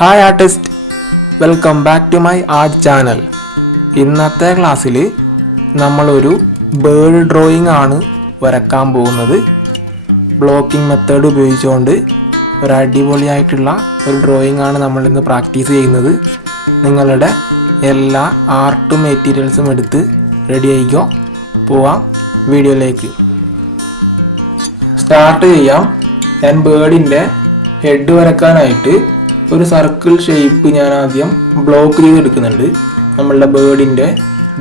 Hi artist, welcome back to my art channel. ഇന്നത്തെ ക്ലാസ്സിൽ നമ്മളൊരു ബേർഡ് ഡ്രോയിങ് ആണ് വരക്കാൻ പോകുന്നത്. ബ്ലോക്കിംഗ് മെത്തേഡ് ഉപയോഗിച്ചുകൊണ്ട് ഒരു അടിപൊളിയായിട്ടുള്ള ഒരു ഡ്രോയിങ് ആണ് നമ്മൾ ഇന്ന് പ്രാക്ടീസ് ചെയ്യുന്നത്. നിങ്ങളുടെ എല്ലാ ആർട്ട് മെറ്റീരിയൽസും എടുത്ത് റെഡി ആയിക്കോ. പോവാം വീഡിയോയിലേക്ക്. സ്റ്റാർട്ട് ചെയ്യാം. ഞാൻ ബേർഡിൻ്റെ ഹെഡ് വരക്കാനായിട്ട് ഒരു സർക്കിൾ ഷേപ്പ് ഞാൻ ആദ്യം ബ്ലോക്ക് ചെയ്തെടുക്കുന്നുണ്ട്. നമ്മളുടെ ബേർഡിൻ്റെ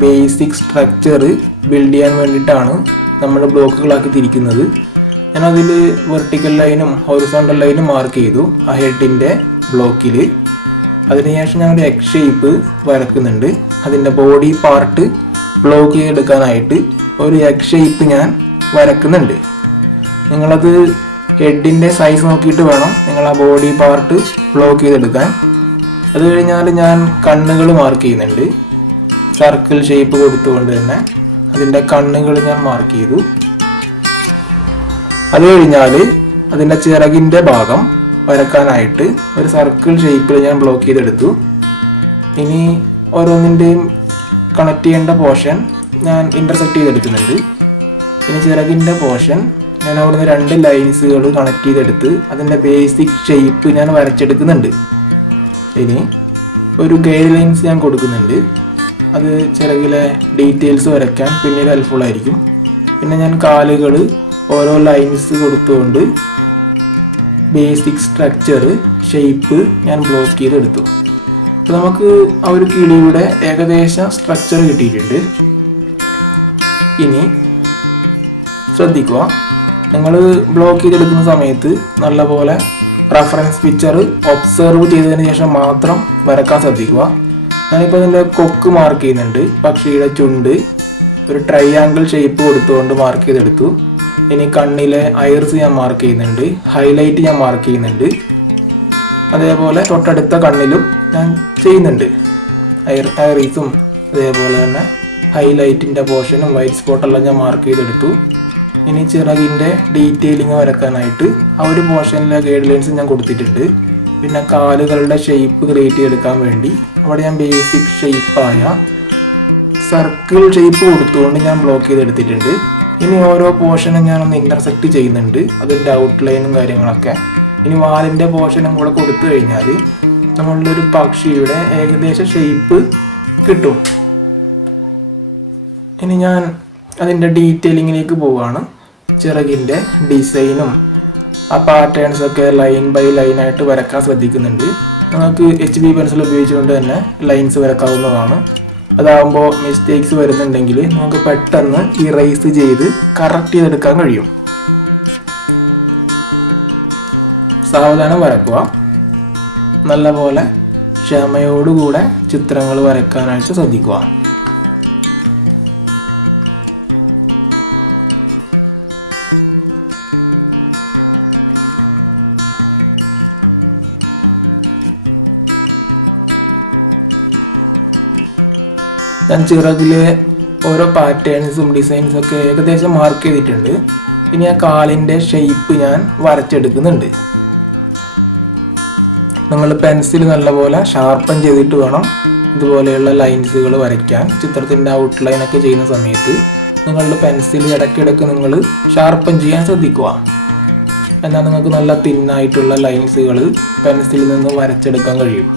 ബേസിക് സ്ട്രക്ചർ ബിൽഡ് ചെയ്യാൻ വേണ്ടിയിട്ടാണ് നമ്മൾ ബ്ലോക്കുകളാക്കി തിരിക്കുന്നത്. ഞാനതിൽ വെർട്ടിക്കൽ ലൈനും ഹൊറിസോണ്ടൽ ലൈനും മാർക്ക് ചെയ്തു ആ ഹെഡിൻ്റെ ബ്ലോക്കിൽ. അതിനുശേഷം ഞാൻ ഒരു എക്സ് ഷേപ്പ് വരക്കുന്നുണ്ട്. അതിൻ്റെ ബോഡി പാർട്ട് ബ്ലോക്ക് ചെയ്തെടുക്കാനായിട്ട് ഒരു എക്സ് ഷേപ്പ് ഞാൻ വരക്കുന്നുണ്ട്. നിങ്ങളത് ഹെഡിൻ്റെ സൈസ് നോക്കിയിട്ട് വേണം നിങ്ങൾ ആ ബോഡി പാർട്ട് ബ്ലോക്ക് ചെയ്തെടുക്കാൻ. അത് കഴിഞ്ഞാൽ ഞാൻ കണ്ണുകൾ മാർക്ക് ചെയ്യുന്നുണ്ട്. സർക്കിൾ ഷേപ്പ് കൊടുത്തുകൊണ്ട് തന്നെ അതിൻ്റെ കണ്ണുകൾ ഞാൻ മാർക്ക് ചെയ്തു. അത് കഴിഞ്ഞാൽ അതിൻ്റെ ചിറകിൻ്റെ ഭാഗം വരക്കാനായിട്ട് ഒരു സർക്കിൾ ഷേപ്പിൽ ഞാൻ ബ്ലോക്ക് ചെയ്തെടുത്തു. ഇനി ഓരോന്നിൻ്റെയും കണക്ട് ചെയ്യേണ്ട പോർഷൻ ഞാൻ ഇന്റർസെക്ട് ചെയ്തെടുക്കുന്നുണ്ട്. ഇനി ചിറകിൻ്റെ പോർഷൻ ഞാൻ അവിടുന്ന് 2 ലൈൻസുകൾ കണക്ട് ചെയ്തെടുത്ത് അതിൻ്റെ ബേസിക് ഷേപ്പ് ഞാൻ വരച്ചെടുക്കുന്നുണ്ട്. ഇനി ഒരു ഗൈഡ് ലൈൻസ് ഞാൻ കൊടുക്കുന്നുണ്ട്. അത് ചിറകിലെ ഡീറ്റെയിൽസ് വരയ്ക്കാൻ പിന്നീട് ഹെൽപ്ഫുൾ ആയിരിക്കും. പിന്നെ ഞാൻ കാലുകൾ ഓരോ ലൈൻസ് കൊടുത്തുകൊണ്ട് ബേസിക് സ്ട്രക്ചർ ഷേപ്പ് ഞാൻ ബ്ലോക്ക് ചെയ്തെടുത്തു. നമുക്ക് ആ ഒരു കിളിയുടെ ഏകദേശം സ്ട്രക്ചർ കിട്ടിയിട്ടുണ്ട്. ഇനി ശ്രദ്ധിക്കുക, നിങ്ങൾ ബ്ലോക്ക് ചെയ്തെടുക്കുന്ന സമയത്ത് നല്ലപോലെ റഫറൻസ് പിക്ചർ ഒബ്സർവ് ചെയ്തതിന് ശേഷം മാത്രം വരക്കാൻ ശ്രദ്ധിക്കുക. ഞാനിപ്പോൾ അതിൻ്റെ കൊക്ക് മാർക്ക് ചെയ്യുന്നുണ്ട്. പക്ഷിയുടെ ചുണ്ട് ഒരു ട്രയാങ്കിൾ ഷേപ്പ് കൊടുത്തുകൊണ്ട് മാർക്ക് ചെയ്തെടുത്തു. ഇനി കണ്ണിലെ ഐറിസ് ഞാൻ മാർക്ക് ചെയ്യുന്നുണ്ട്. ഹൈലൈറ്റ് ഞാൻ മാർക്ക് ചെയ്യുന്നുണ്ട്. അതേപോലെ തൊട്ടടുത്ത കണ്ണിലും ഞാൻ ചെയ്യുന്നുണ്ട്. ഐറിസും അതേപോലെ തന്നെ ഹൈലൈറ്റിൻ്റെ പോർഷനും വൈറ്റ് സ്പോട്ടെല്ലാം ഞാൻ മാർക്ക് ചെയ്തെടുത്തു. ഇനി ചിറകിൻ്റെ ഡീറ്റെയിലിങ് വരക്കാനായിട്ട് ആ ഒരു പോർഷനിലെ ഗൈഡ് ലൈൻസ് ഞാൻ കൊടുത്തിട്ടുണ്ട്. പിന്നെ കാലുകളുടെ ഷേപ്പ് ക്രിയേറ്റ് ചെയ്തെടുക്കാൻ വേണ്ടി അവിടെ ഞാൻ ബേസിക് ഷേപ്പായ സർക്കിൾ ഷേപ്പ് കൊടുത്തുകൊണ്ട് ഞാൻ ബ്ലോക്ക് ചെയ്തെടുത്തിട്ടുണ്ട്. ഇനി ഓരോ പോർഷനും ഞാനൊന്ന് ഇന്റർസെക്ട് ചെയ്യുന്നുണ്ട്, അതിൻ്റെ ഔട്ട്ലൈനും കാര്യങ്ങളൊക്കെ. ഇനി വാലിൻ്റെ പോർഷനും കൂടെ കൊടുത്തു കഴിഞ്ഞാൽ നമ്മളുടെ ഒരു പക്ഷിയുടെ ഏകദേശ ഷേപ്പ് കിട്ടും. ഇനി ഞാൻ അതിൻ്റെ ഡീറ്റെയിലിങ്ങിലേക്ക് പോവുകയാണ്. ചിറകിൻ്റെ ഡിസൈനും ആ പാറ്റേൺസ് ഒക്കെ ലൈൻ ബൈ ലൈൻ ആയിട്ട് വരക്കാൻ ശ്രദ്ധിക്കുന്നുണ്ട്. നമുക്ക് HB പെൻസിൽ ഉപയോഗിച്ചുകൊണ്ട് തന്നെ ലൈൻസ് വരക്കാവുന്നതാണ്. അതാകുമ്പോൾ മിസ്റ്റേക്സ് വരുന്നുണ്ടെങ്കിൽ നമുക്ക് പെട്ടെന്ന് ഇറേസ് ചെയ്ത് കറക്റ്റ് ചെയ്തെടുക്കാൻ കഴിയും. സാവധാനം വരക്കുക. നല്ലപോലെ ക്ഷമയോടുകൂടെ ചിത്രങ്ങൾ വരക്കാനായിട്ട് ശ്രദ്ധിക്കുക. ഞാൻ ചിറകിലെ ഓരോ പാറ്റേൺസും ഡിസൈൻസും ഒക്കെ ഏകദേശം മാർക്ക് ചെയ്തിട്ടുണ്ട്. ഇനി ആ കാലിൻ്റെ ഷേപ്പ് ഞാൻ വരച്ചെടുക്കുന്നുണ്ട്. നമ്മൾ പെൻസിൽ നല്ലപോലെ ഷാർപ്പൻ ചെയ്തിട്ട് വേണം ഇതുപോലെയുള്ള ലൈൻസുകൾ വരയ്ക്കാൻ. ചിത്രത്തിൻ്റെ ഔട്ട്ലൈൻ ഒക്കെ ചെയ്യുന്ന സമയത്ത് നിങ്ങളുടെ പെൻസിൽ ഇടയ്ക്കിടയ്ക്ക് നിങ്ങൾ ഷാർപ്പൻ ചെയ്യാൻ ശ്രദ്ധിക്കുക. എന്നാൽ നിങ്ങൾക്ക് നല്ല തിന്നായിട്ടുള്ള ലൈൻസുകൾ പെൻസിലിൽ നിന്ന് വരച്ചെടുക്കാൻ കഴിയും.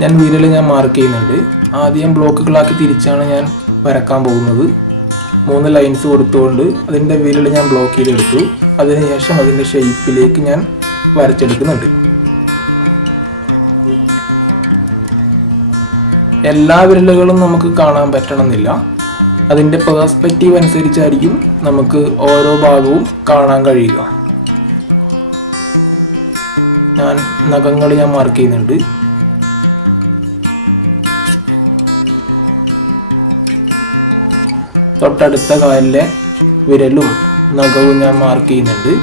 ഞാൻ വിരൽ ഞാൻ മാർക്ക് ചെയ്യുന്നുണ്ട്. ആദ്യം ബ്ലോക്കുകളാക്കി തിരിച്ചാണ് ഞാൻ വരക്കാൻ പോകുന്നത്. 3 ലൈൻസ് കൊടുത്തുകൊണ്ട് അതിൻ്റെ വിരൽ ഞാൻ ബ്ലോക്ക് ചെയ്തെടുത്തു. അതിനുശേഷം അതിൻ്റെ ഷേപ്പിലേക്ക് ഞാൻ വരച്ചെടുക്കുന്നുണ്ട്. എല്ലാ വിരലുകളും നമുക്ക് കാണാൻ പറ്റണമെന്നില്ല. അതിൻ്റെ പേഴ്സ്പെക്റ്റീവ് അനുസരിച്ചായിരിക്കും നമുക്ക് ഓരോ ഭാഗവും കാണാൻ കഴിയുക. ഞാൻ നഖങ്ങൾ ഞാൻ മാർക്ക് ചെയ്യുന്നുണ്ട്. തൊട്ടടുത്ത കാലിലെ വിരലും നഖവും ഞാൻ മാർക്ക് ചെയ്യുന്നുണ്ട്.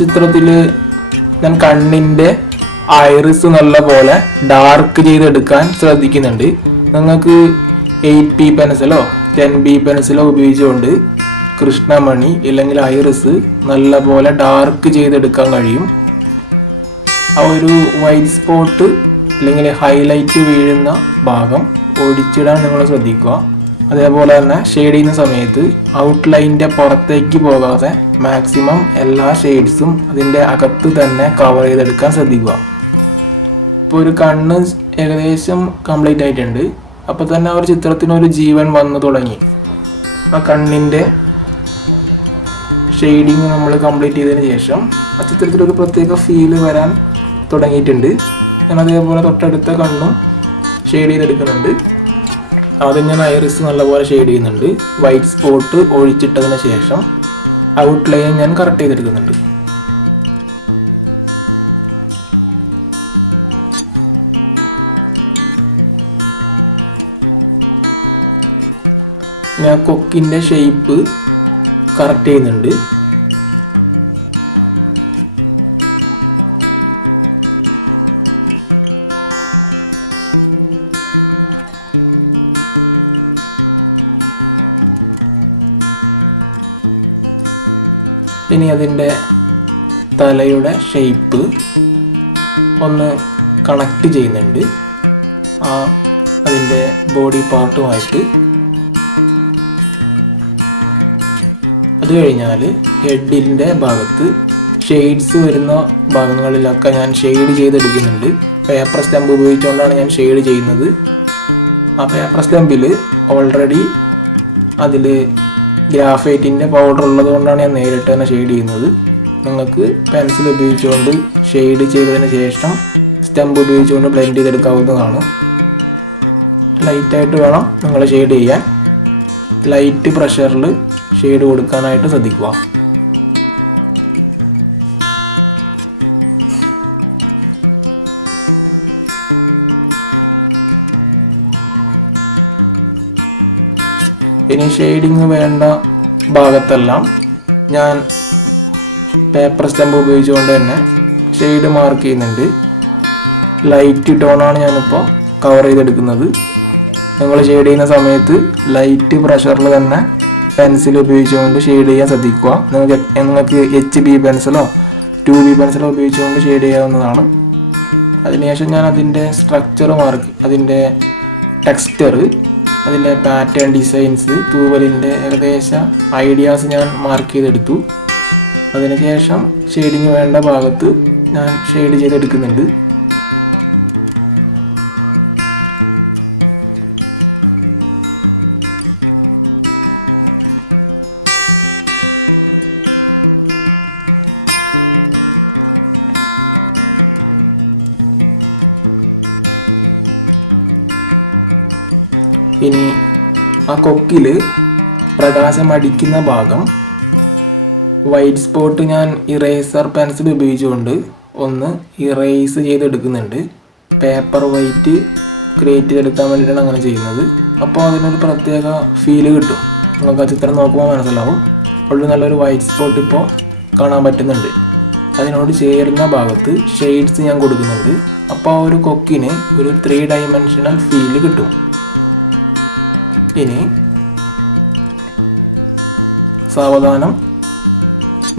ചിത്രത്തില് ഞാൻ കണ്ണിന്റെ ഐറിസ് നല്ല പോലെ ഡാർക്ക് ചെയ്തെടുക്കാൻ ശ്രദ്ധിക്കുന്നുണ്ട്. നിങ്ങൾക്ക് 8B പെൻസിലോ 10B പെൻസിലോ ഉപയോഗിച്ചുകൊണ്ട് കൃഷ്ണമണി ഇല്ലെങ്കിൽ ഐറിസ് നല്ല പോലെ ഡാർക്ക് ചെയ്തെടുക്കാൻ കഴിയും. ആ ഒരു വൈറ്റ് സ്പോട്ട് അല്ലെങ്കിൽ ഹൈലൈറ്റ് വീഴുന്ന ഭാഗം ഒടിച്ചിടാൻ നിങ്ങൾ ശ്രദ്ധിക്കുക. അതേപോലെ തന്നെ ഷെയ്ഡ് ചെയ്യുന്ന സമയത്ത് ഔട്ട്ലൈനിന്റെ പുറത്തേക്ക് പോകാതെ മാക്സിമം എല്ലാ ഷെയ്ഡ്സും അതിന്റെ അകത്ത് തന്നെ കവർ ചെയ്തെടുക്കാൻ ശ്രദ്ധിക്കുക. ഇപ്പോൾ ഒരു കണ്ണ് ഏകദേശം കംപ്ലീറ്റ് ആയിട്ടുണ്ട്. അപ്പൊ തന്നെ ആ ഒരു ചിത്രത്തിന് ഒരു ജീവൻ വന്നു തുടങ്ങി. ആ കണ്ണിന്റെ ഷെയ്ഡിങ് നമ്മൾ കംപ്ലീറ്റ് ചെയ്തതിന് ശേഷം ആ ചിത്രത്തിൽ ഒരു പ്രത്യേക ഫീല് വരാൻ തുടങ്ങിയിട്ടുണ്ട്. ഞാൻ അതേപോലെ തൊട്ടടുത്ത കണ്ണും ഷെയ്ഡ് ചെയ്തെടുക്കുന്നുണ്ട്. ആദ്യം ഞാൻ ഐറിസ് നല്ലപോലെ ഷെയ്ഡ് ചെയ്യുന്നുണ്ട്. വൈറ്റ് സ്പോട്ട് ഒഴിച്ചിട്ടതിന് ശേഷം ഔട്ട്ലൈൻ ഞാൻ കറക്റ്റ് ചെയ്തെടുക്കുന്നുണ്ട്. ഞാൻ കൊക്കിന്റെ ഷേപ്പ് കറക്റ്റ് ചെയ്യുന്നുണ്ട്. ഇനി അതിൻ്റെ തലയുടെ ഷേപ്പ് ഒന്ന് കണക്ട് ചെയ്യുന്നുണ്ട് അതിൻ്റെ ബോഡി പാർട്ടുമായിട്ട്. അത് കഴിഞ്ഞാൽ ഹെഡിൻ്റെ ഭാഗത്ത് ഷെയ്ഡ്സ് വരുന്ന ഭാഗങ്ങളിലൊക്കെ ഞാൻ ഷെയ്ഡ് ചെയ്തെടുക്കുന്നുണ്ട്. പേപ്പർ സ്റ്റമ്പ് ഉപയോഗിച്ചുകൊണ്ടാണ് ഞാൻ ഷെയ്ഡ് ചെയ്യുന്നത്. ആ പേപ്പർ സ്റ്റമ്പിൽ ഓൾറെഡി അതിൽ ഗ്രാഫൈറ്റിൻ്റെ പൗഡർ ഉള്ളത് കൊണ്ടാണ് ഞാൻ നേരിട്ട് തന്നെ ഷെയ്ഡ് ചെയ്യുന്നത്. നിങ്ങൾക്ക് പെൻസിൽ ഉപയോഗിച്ചുകൊണ്ട് ഷെയ്ഡ് ചെയ്തതിന് ശേഷം സ്റ്റമ്പ് ഉപയോഗിച്ചുകൊണ്ട് ബ്ലെൻഡ് ചെയ്തെടുക്കാവുന്നതാണ്. ലൈറ്റായിട്ട് വേണം നിങ്ങൾ ഷെയ്ഡ് ചെയ്യാൻ. ലൈറ്റ് പ്രഷറിൽ ഷെയ്ഡ് കൊടുക്കാനായിട്ട് ശ്രദ്ധിക്കുക. ഇനി ഷെയ്ഡിങ് വേണ്ട ഭാഗത്തെല്ലാം ഞാൻ പേപ്പർ സ്റ്റമ്പ് ഉപയോഗിച്ചുകൊണ്ട് തന്നെ ഷെയ്ഡ് മാർക്ക് ചെയ്യുന്നുണ്ട്. ലൈറ്റ് ടോണാണ് ഞാനിപ്പോൾ കവർ ചെയ്തെടുക്കുന്നത്. നിങ്ങൾ ഷെയ്ഡ് ചെയ്യുന്ന സമയത്ത് ലൈറ്റ് പ്രഷറിൽ തന്നെ പെൻസിൽ ഉപയോഗിച്ചുകൊണ്ട് ഷെയ്ഡ് ചെയ്യാൻ ശ്രദ്ധിക്കുക. നിങ്ങൾക്ക് HB പെൻസിലോ 2B പെൻസിലോ ഉപയോഗിച്ചുകൊണ്ട് ഷെയ്ഡ് ചെയ്യാവുന്നതാണ്. അതിനുശേഷം ഞാൻ അതിൻ്റെ സ്ട്രക്ചർ മാർക്ക്, അതിൻ്റെ ടെക്സ്ചർ, അതിൻ്റെ പാറ്റേൺ ഡിസൈൻസ്, തൂവലിൻ്റെ ഏകദേശ ഐഡിയാസ് ഞാൻ മാർക്ക് ചെയ്തെടുത്തു. അതിനുശേഷം ഷെയ്ഡിങ് വേണ്ട ഭാഗത്ത് ഞാൻ ഷെയ്ഡ് ചെയ്തെടുക്കുന്നുണ്ട്. ഇനി ആ കൊക്കില് പ്രകാശം അടിക്കുന്ന ഭാഗം വൈറ്റ് സ്പോട്ട് ഞാൻ ഇറേസർ പെൻസിൽ ഉപയോഗിച്ചുകൊണ്ട് ഒന്ന് ഇറേസ് ചെയ്തെടുക്കുന്നുണ്ട്. പേപ്പർ വൈറ്റ് ക്രിയേറ്റ് ചെയ്തെടുക്കാൻ വേണ്ടിയിട്ടാണ് അങ്ങനെ ചെയ്യുന്നത്. അപ്പോൾ അതിനൊരു പ്രത്യേക ഫീല് കിട്ടും. നമുക്ക് ആ ചിത്രം നോക്കുമ്പോൾ മനസ്സിലാവും. ഉള്ളിൽ നല്ലൊരു വൈറ്റ് സ്പോട്ട് ഇപ്പോൾ കാണാൻ പറ്റുന്നുണ്ട്. അതിനോട് ചേരുന്ന ഭാഗത്ത് ഷെയ്ഡ്സ് ഞാൻ കൊടുക്കുന്നുണ്ട്. അപ്പോൾ ആ ഒരു കൊക്കിന് ഒരു 3 ഡയമെൻഷണൽ ഫീല് കിട്ടും. ഇനി സാവധാനം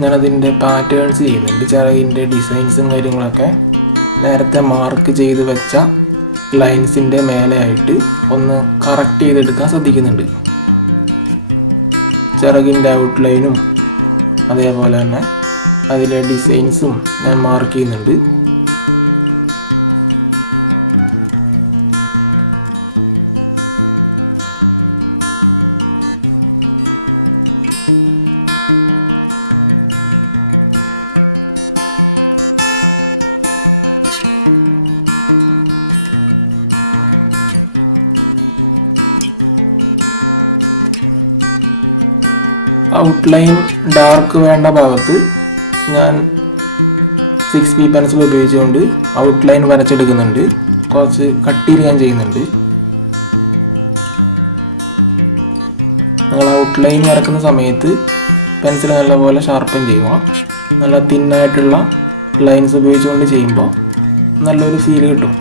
ഞാനതിൻ്റെ പാറ്റേൺസ് ചെയ്യുന്നുണ്ട്. ചിറകിൻ്റെ ഡിസൈൻസും കാര്യങ്ങളൊക്കെ നേരത്തെ മാർക്ക് ചെയ്ത് വെച്ച ലൈൻസിൻ്റെ മേലെയായിട്ട് ഒന്ന് കറക്റ്റ് ചെയ്തെടുക്കാൻ ശ്രദ്ധിക്കുന്നുണ്ട്. ചിറകിൻ്റെ ഔട്ട്ലൈനും അതേപോലെ തന്നെ അതിലെ ഡിസൈൻസും ഞാൻ മാർക്ക് ചെയ്യുന്നുണ്ട്. ഔട്ട്ലൈൻ ഡാർക്ക് വേണ്ട ഭാഗത്ത് ഞാൻ 6B പെൻസിൽ ഉപയോഗിച്ചുകൊണ്ട് ഔട്ട്ലൈൻ വരച്ചെടുക്കുന്നുണ്ട്. കുറച്ച് കട്ടിയിൽ ഞാൻ ചെയ്യുന്നുണ്ട്. നിങ്ങൾ ഔട്ട്ലൈൻ വരക്കുന്ന സമയത്ത് പെൻസിൽ നല്ലപോലെ ഷാർപ്പൻ ചെയ്യുക. നല്ല തിന്നായിട്ടുള്ള ലൈൻസ് ഉപയോഗിച്ചുകൊണ്ട് ചെയ്യുമ്പോൾ നല്ലൊരു ഫീൽ കിട്ടും.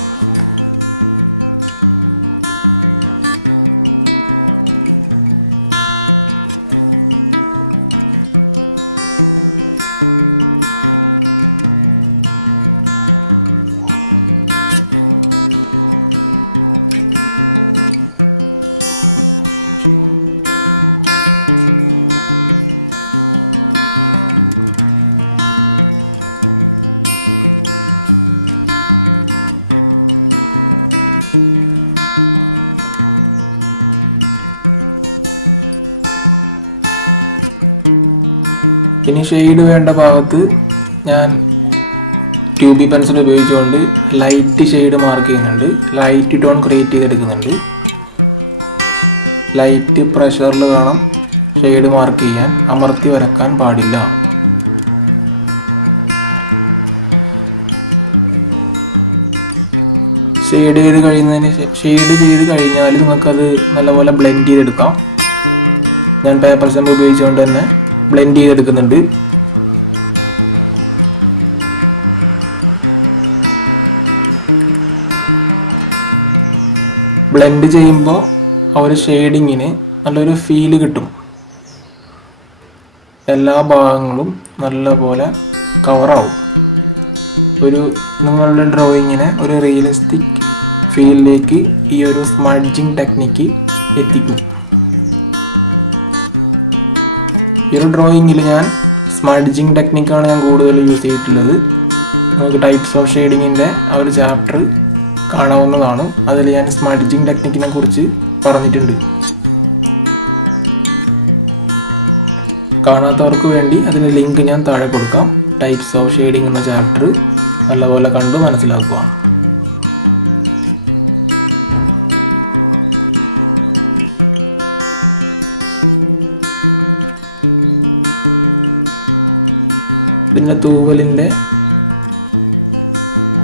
ഷെയ്ഡ് വേണ്ട ഭാഗത്ത് ഞാൻ 2B പെൻസിൽ ഉപയോഗിച്ചുകൊണ്ട് ലൈറ്റ് ഷെയ്ഡ് മാർക്ക് ചെയ്യുന്നുണ്ട്. ലൈറ്റ് ടോൺ ക്രിയേറ്റ് ചെയ്തെടുക്കുന്നുണ്ട്. ലൈറ്റ് പ്രഷറിൽ വേണം ഷെയ്ഡ് മാർക്ക് ചെയ്യാൻ, അമർത്തി വരക്കാൻ പാടില്ല. ഷെയ്ഡ് ചെയ്ത് കഴിഞ്ഞാൽ നമുക്കത് നല്ലപോലെ ബ്ലെൻഡ് ചെയ്തെടുക്കാം. ഞാൻ പേപ്പർ സെമ്പ് ഉപയോഗിച്ചുകൊണ്ട് തന്നെ ബ്ലെൻഡ് ചെയ്തെടുക്കുന്നുണ്ട്. ബ്ലെൻഡ് ചെയ്യുമ്പോൾ ആ ഒരു ഷെയ്ഡിങ്ങിന് നല്ലൊരു ഫീല് കിട്ടും. എല്ലാ ഭാഗങ്ങളും നല്ലപോലെ കവറാവും. നിങ്ങളുടെ ഡ്രോയിങ്ങിനെ ഒരു റിയലിസ്റ്റിക് ഫീലിലേക്ക് ഈ ഒരു സ്മഡ്ജിങ് ടെക്നിക്ക് എത്തിക്കും. ഈ ഒരു ഡ്രോയിങ്ങിൽ ഞാൻ സ്മഡ്ജിങ് ടെക്നിക്കാണ് ഞാൻ കൂടുതൽ യൂസ് ചെയ്തിട്ടുള്ളത്. നമുക്ക് ടൈപ്സ് ഓഫ് ഷെയ്ഡിങ്ങിൻ്റെ ആ ഒരു ചാപ്റ്റർ കാണാവുന്നതാണ്. അതിൽ ഞാൻ സ്മഡ്ജിങ് ടെക്നിക്കിനെ കുറിച്ച് പറഞ്ഞിട്ടുണ്ട്. കാണാത്തവർക്ക് വേണ്ടി അതിൻ്റെ ലിങ്ക് ഞാൻ താഴെ കൊടുക്കാം. ടൈപ്സ് ഓഫ് ഷെയ്ഡിങ് എന്ന ചാപ്റ്റർ നല്ലപോലെ കണ്ടു മനസ്സിലാക്കുക. ഇതിൻ്റെ തൂവലിൻ്റെ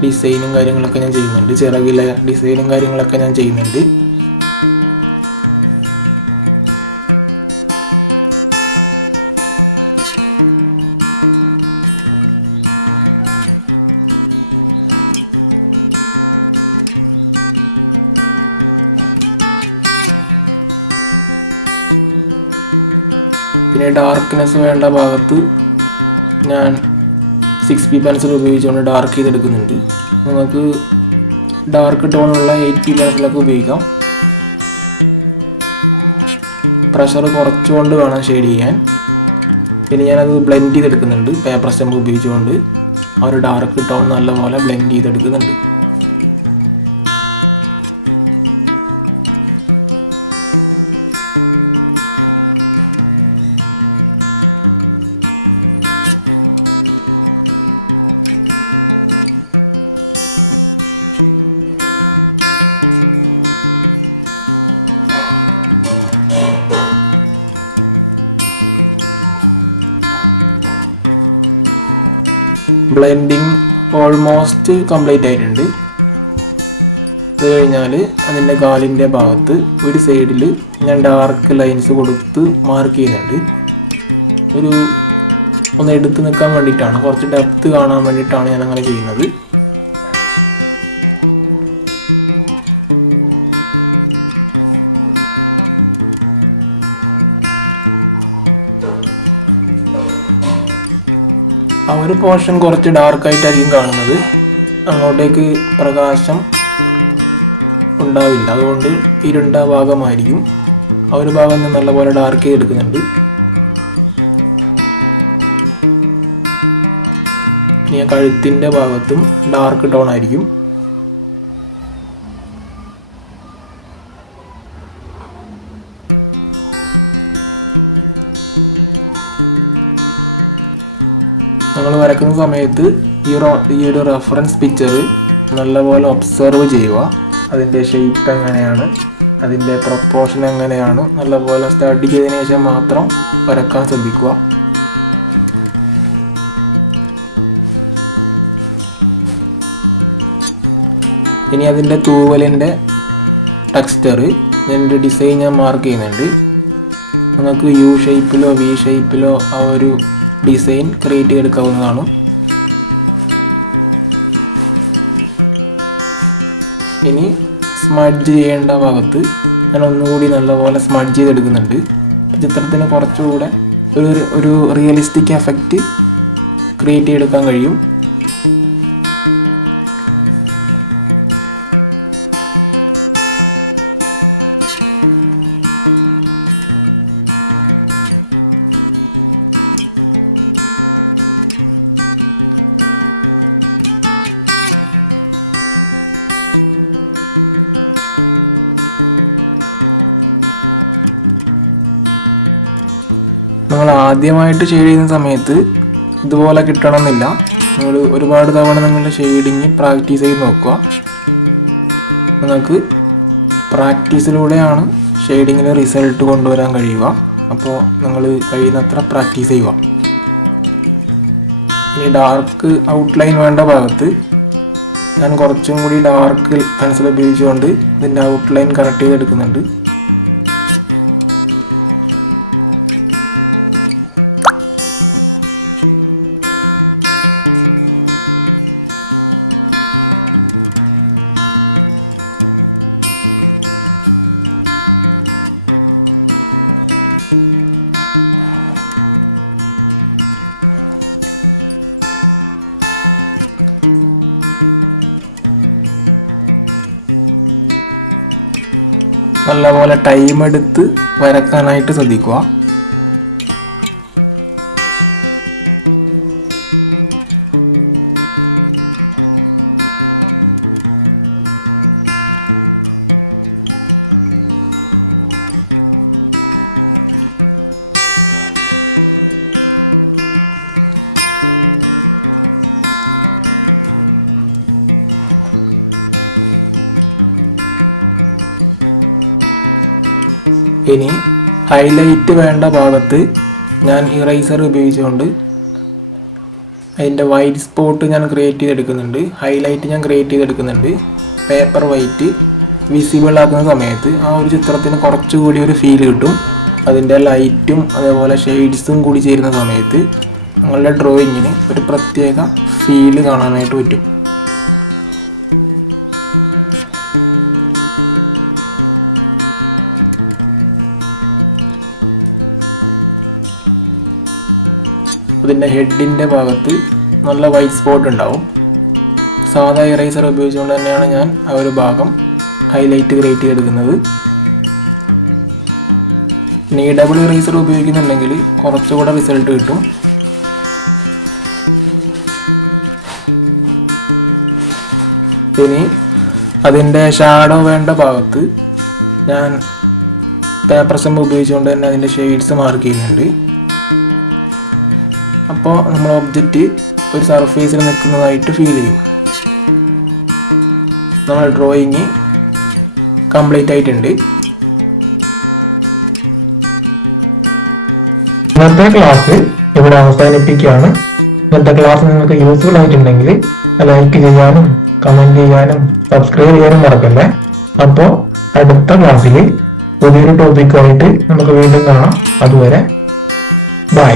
ഡിസൈനും കാര്യങ്ങളൊക്കെ ഞാൻ ചെയ്യുന്നുണ്ട്. ചിറകിലെ ഡിസൈനും കാര്യങ്ങളൊക്കെ ഞാൻ ചെയ്യുന്നുണ്ട്. പിന്നെ ഡാർക്ക്നെസ് വേണ്ട ഭാഗത്ത് ഞാൻ 6B പെൻസിൽ ഉപയോഗിച്ചുകൊണ്ട് ഡാർക്ക് ചെയ്തെടുക്കുന്നുണ്ട്. നമുക്ക് ഡാർക്ക് ടോണുള്ള 8B പെൻസിലൊക്കെ ഉപയോഗിക്കാം. പ്രഷർ കുറച്ചുകൊണ്ട് വേണം ഷെയ്ഡ് ചെയ്യാൻ. പിന്നെ ഞാനത് ബ്ലെൻഡ് ചെയ്തെടുക്കുന്നുണ്ട്. പേപ്പർ സ്റ്റെമ്പ് ഉപയോഗിച്ചുകൊണ്ട് ആ ഒരു ഡാർക്ക് ടോൺ നല്ലപോലെ ബ്ലെൻഡ് ചെയ്തെടുക്കുന്നുണ്ട്. ബ്ലെൻഡിങ് ഓൾമോസ്റ്റ് കംപ്ലീറ്റ് ആയിട്ടുണ്ട്. അത് കഴിഞ്ഞാൽ അതിൻ്റെ കാലിൻ്റെ ഭാഗത്ത് ഒരു സൈഡിൽ ഞാൻ ഡാർക്ക് ലൈൻസ് കൊടുത്ത് മാർക്ക് ചെയ്യുന്നുണ്ട്. ഒന്ന് എടുത്ത് നിൽക്കാൻ വേണ്ടിയിട്ടാണ്, കുറച്ച് ഡെപ്ത് കാണാൻ വേണ്ടിയിട്ടാണ് ഞാൻ അങ്ങനെ ചെയ്യുന്നത്. പോർഷൻ കുറച്ച് ഡാർക്കായിട്ടായിരിക്കും കാണുന്നത്. അങ്ങോട്ടേക്ക് പ്രകാശം ഉണ്ടാവില്ല, അതുകൊണ്ട് ഇരുണ്ട ഭാഗമായിരിക്കും. ആ ഒരു ഭാഗം നല്ലപോലെ ഡാർക്ക് ചെയ്തെടുക്കുന്നുണ്ട്. ഇനി കഴുത്തിൻ്റെ ഭാഗത്തും ഡാർക്ക് ടോൺ ആയിരിക്കും. വരയ്ക്കുന്ന സമയത്ത് ഈ ഒരു റെഫറൻസ് പിക്ചർ നല്ലപോലെ ഒബ്സർവ് ചെയ്യുക. അതിൻ്റെ ഷേപ്പ് എങ്ങനെയാണ്, അതിൻ്റെ പ്രൊപ്പോർഷൻ എങ്ങനെയാണ്, നല്ലപോലെ സ്റ്റഡി ചെയ്തതിനു ശേഷം മാത്രം വരക്കാൻ ശ്രദ്ധിക്കുക. ഇനി അതിൻ്റെ തൂവലിൻ്റെ ടെക്സ്ചർ, അതിൻ്റെ ഡിസൈൻ ഞാൻ മാർക്ക് ചെയ്യുന്നുണ്ട്. നിങ്ങൾക്ക് യു ഷേപ്പിലോ വി ഷേപ്പിലോ ആ ഒരു ഡിസൈൻ ക്രിയേറ്റ് ചെയ്തെടുക്കാവുന്നതാണ്. ഇനി സ്മഡ്ജ് ചെയ്യേണ്ട ഭാഗത്ത് ഞാൻ ഒന്നുകൂടി നല്ലപോലെ സ്മഡ്ജ് ചെയ്തെടുക്കുന്നുണ്ട്. ചിത്രത്തിന് കുറച്ചുകൂടെ ഒരു റിയലിസ്റ്റിക് എഫക്റ്റ് ക്രിയേറ്റ് ചെയ്തെടുക്കാൻ കഴിയും. ആദ്യമായിട്ട് ഷെയ്ഡ് ചെയ്യുന്ന സമയത്ത് ഇതുപോലെ കിട്ടണമെന്നില്ല. നിങ്ങൾ ഒരുപാട് തവണ നിങ്ങളുടെ ഷെയ്ഡിങ് പ്രാക്ടീസ് ചെയ്ത് നോക്കുക. നിങ്ങൾക്ക് പ്രാക്ടീസിലൂടെയാണ് ഷെയ്ഡിങ്ങിന് റിസൾട്ട് കൊണ്ടുവരാൻ കഴിയുക. അപ്പോൾ നിങ്ങൾ കഴിയുന്നത്ര പ്രാക്ടീസ് ചെയ്യുക. ഇനി ഡാർക്ക് ഔട്ട്ലൈൻ വേണ്ട ഭാഗത്ത് ഞാൻ കുറച്ചും കൂടി ഡാർക്ക് പെൻസിൽ ഉപയോഗിച്ചുകൊണ്ട് ഇതിൻ്റെ ഔട്ട്ലൈൻ കറക്റ്റ് ചെയ്തെടുക്കുന്നുണ്ട്. നല്ലപോലെ ടൈം എടുത്ത് വരക്കാനായിട്ട് ശ്രദ്ധിക്കുക. ഇനി ഹൈലൈറ്റ് വേണ്ട ഭാഗത്ത് ഞാൻ ഇറൈസർ ഉപയോഗിച്ചുകൊണ്ട് അതിൻ്റെ വൈറ്റ് സ്പോട്ട് ഞാൻ ക്രിയേറ്റ് ചെയ്തെടുക്കുന്നുണ്ട്. ഹൈലൈറ്റ് ഞാൻ ക്രിയേറ്റ് ചെയ്തെടുക്കുന്നുണ്ട്. പേപ്പർ വൈറ്റ് വിസിബിൾ ആക്കുന്ന സമയത്ത് ആ ഒരു ചിത്രത്തിന് കുറച്ചുകൂടി ഒരു ഫീൽ കിട്ടും. അതിൻ്റെ ലൈറ്റും അതേപോലെ ഷെയ്ഡ്സും കൂടി ചേരുന്ന സമയത്ത് നിങ്ങളുടെ ഡ്രോയിങ്ങിന് ഒരു പ്രത്യേക ഫീല് കാണാനായിട്ട് പറ്റും. അതിൻ്റെ ഹെഡിൻ്റെ ഭാഗത്ത് നല്ല വൈറ്റ് സ്പോട്ട് ഉണ്ടാവും. സാധാ ഇറൈസർ ഉപയോഗിച്ചുകൊണ്ട് തന്നെയാണ് ഞാൻ ആ ഒരു ഭാഗം ഹൈലൈറ്റ് ക്രിയേറ്റ് ചെയ്തെടുക്കുന്നത്. ഇനി ഡബിൾ ഇറൈസർ ഉപയോഗിക്കുന്നുണ്ടെങ്കിൽ കുറച്ചുകൂടെ റിസൾട്ട് കിട്ടും. ഇനി അതിൻ്റെ ഷാഡോ വേണ്ട ഭാഗത്ത് ഞാൻ പേപ്പർ സെമ്പ് ഉപയോഗിച്ചുകൊണ്ട് തന്നെ അതിൻ്റെ ഷെയ്ഡ്സ് മാർക്ക് ചെയ്യുന്നുണ്ട്. അപ്പോൾ നമ്മുടെ ഒബ്ജക്റ്റ് ഒരു സർഫേസിൽ നിൽക്കുന്നതായിട്ട് ഫീൽ ചെയ്യും. നമ്മുടെ ഡ്രോയിങ് കംപ്ലീറ്റ് ആയിട്ടുണ്ട്. ഇന്നത്തെ ക്ലാസ് ഇവിടെ അവസാനിപ്പിക്കുകയാണ്. ഇന്നത്തെ ക്ലാസ് നിങ്ങൾക്ക് യൂസ്ഫുൾ ആയിട്ടുണ്ടെങ്കിൽ ലൈക്ക് ചെയ്യാനും കമന്റ് ചെയ്യാനും സബ്സ്ക്രൈബ് ചെയ്യാനും മറക്കല്ലേ. അപ്പോൾ അടുത്ത ക്ലാസ്സിൽ പുതിയൊരു ടോപ്പിക്കുമായിട്ട് നമുക്ക് വീണ്ടും കാണാം. അതുവരെ ബൈ.